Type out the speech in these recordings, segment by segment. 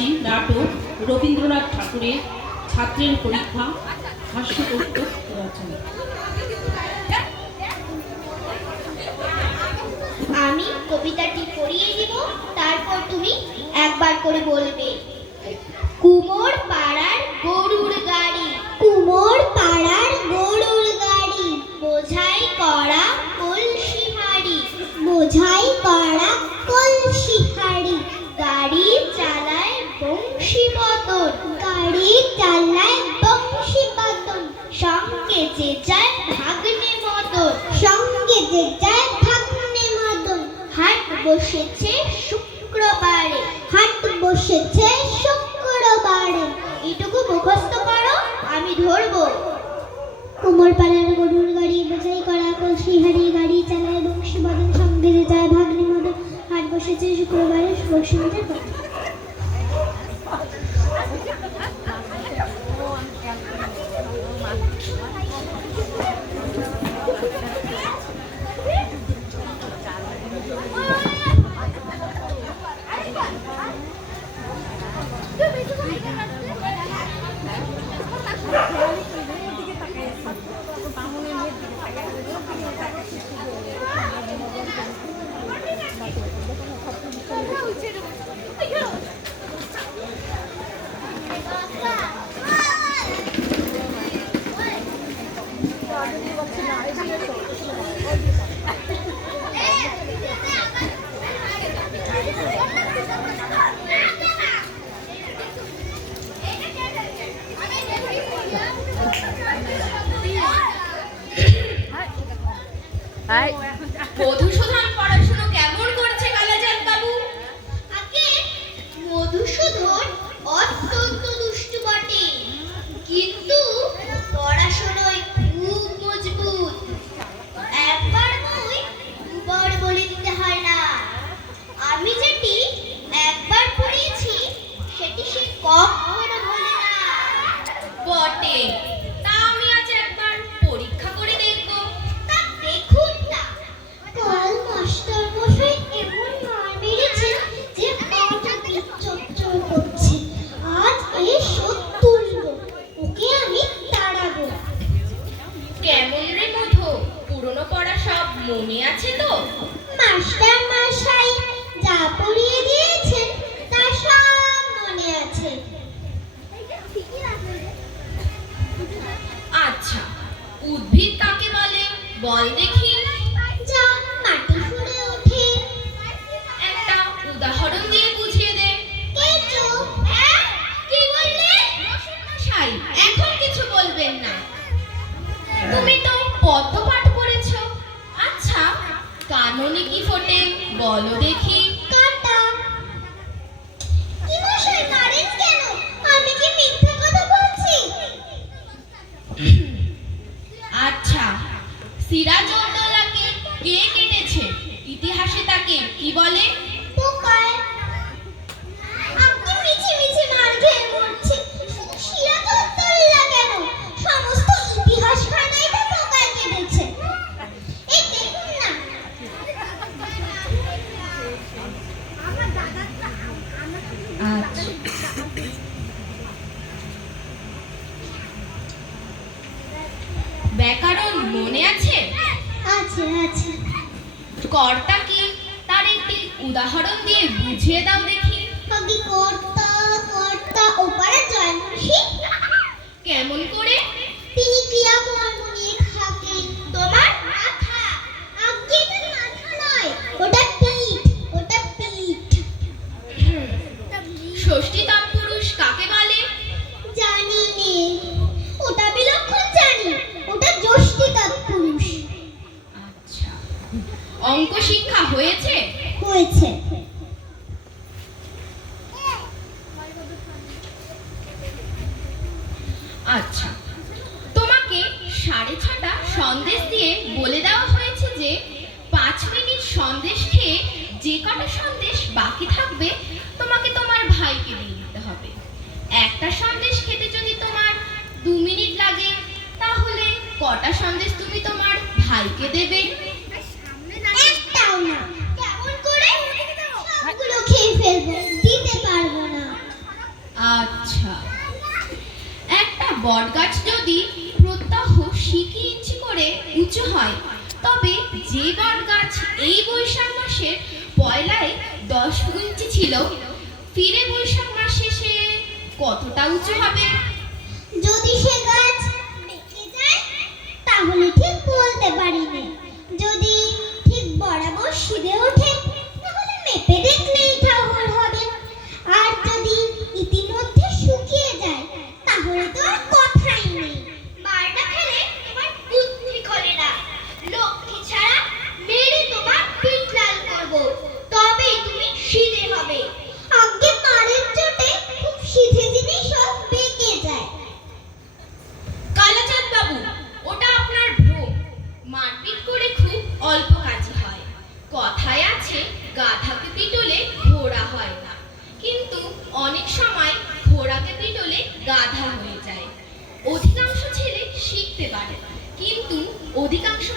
করেছি, নাটক, রবীন্দ্রনাথ ঠাকুরের ছাত্রের পরীক্ষা হাস্যকৌতুক রচনা। আমি কবিতাটি পড়িয়ে দিব, তারপর তুমি একবার করে বলবে। কুমোর পাড়ার গরুর গাড়ি। কুমোর পাড়ার গরুর গাড়ি। বোঝাই করা কলসি হাড়ি বোঝাই করা কলসি হাড়ি গাড়ি চালায় বংশী বদন গাড়ি চালায় বংশী বদন সঙ্গে যে যায় ভাগ্নে মদন। সঙ্গে যে যায় ভাগ্নে মদন। হাট বসেছে শুক্রবারে। হাট বসেছে শুক্রবারে। এটুকু মুখস্থ করো, আমি ধরবো। কোমর পাড়ার গরুর গাড়ি, বোঝাই করা কলসি হাড়ি গাড়ি চালায় বংশী বদন সঙ্গে যে যায় ভাগ্নে মদন। হাট বসেছে শুক্রবারে বসুমতির কথা মনে আছে তো? মাস্টার মশাই যা পড়িয়ে দিয়েছেন তা সব মনে আছে। আচ্ছা উদ্ভিদ কাকে বলে? বল দেখি। যা মাটি ফুঁড়ে ওঠে। একটা উদাহরণ দিয়ে বুঝিয়ে দে। কেঁচো হ্যাঁ? কি বললে? মশাই এখন কিছু বলবেন না। তুমি তো পদ্ম আচ্ছা কাননে কি ফোটে? বলো দেখি। কাঁটা। কি মশাই মারেন কেন? আমি কি মিথ্যা কথা বলছি? আচ্ছা সিরাজউদ্দৌলাকে কে কেটেছে? ইতিহাসে তাকে কি বলে? আচ্ছা। ব্যাকরণ মনে আছে? আছে আছে। কর্তা কি? তার একটি উদাহরণ দিয়ে বুঝিয়ে দাও দেখি। কর্তা কর্তা ওপারে জয়মুখী। কেমন করে? অঙ্ক শিক্ষা হয়েছে? হয়েছে। আচ্ছা। তোমাকে সাড়ে ছটা সন্দেশ দিয়ে বলে দেওয়া হয়েছে যে পাঁচ মিনিট সন্দেশ খেয়ে যে কটা সন্দেশ বাকি থাকবে তোমাকে তোমার ভাইকে দিয়ে দিতে হবে। একটা সন্দেশ খেতে যদি তোমার দু মিনিট লাগে তাহলে কটা সন্দেশ তুমি তোমার ভাইকে দেবে? দিতে পারব না। আচ্ছা। একটা বটগাছ যদি প্রত্যাহ শিকি ইঞ্চি করে উঁচু হয় তবে যে বটগাছ এই বৈশাখ মাসের পয়লায় দশ ইঞ্চি ছিল ফিরে বৈশাখ মাসে সে কতটা উঁচু হবে? যদি সে গাছ বেঁকে যায় তাহলে ঠিক বলতে পারি না যদি ঠিক বরাবর সিঁড়ে ওঠে তাহলে মেপে দেখলে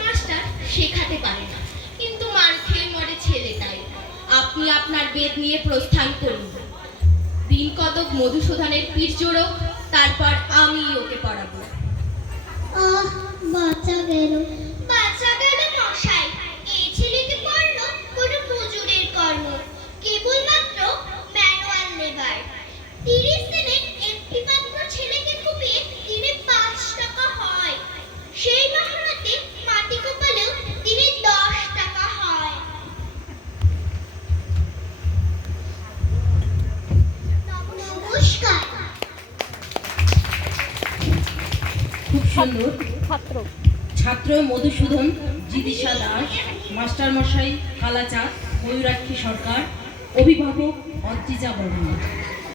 মাস্টার শেখাতে পারে না। কিন্তু মার খেয়ে মরে ছেলে তাই। আপনি আপনার বেদ নিয়ে প্রস্থান করুন। দিন কতক মধুসূদনের পিঠ জোড়ো তারপর আমি ওকে পড়াবো। আহ, বাঁচা সুন্দর ছাত্র। মধুসূদন জিদিশা দাস মাস্টার মশাই কালাচাঁদ ময়ূরাক্ষী সরকার অভিভাবক অদ্রিজা বর্মন।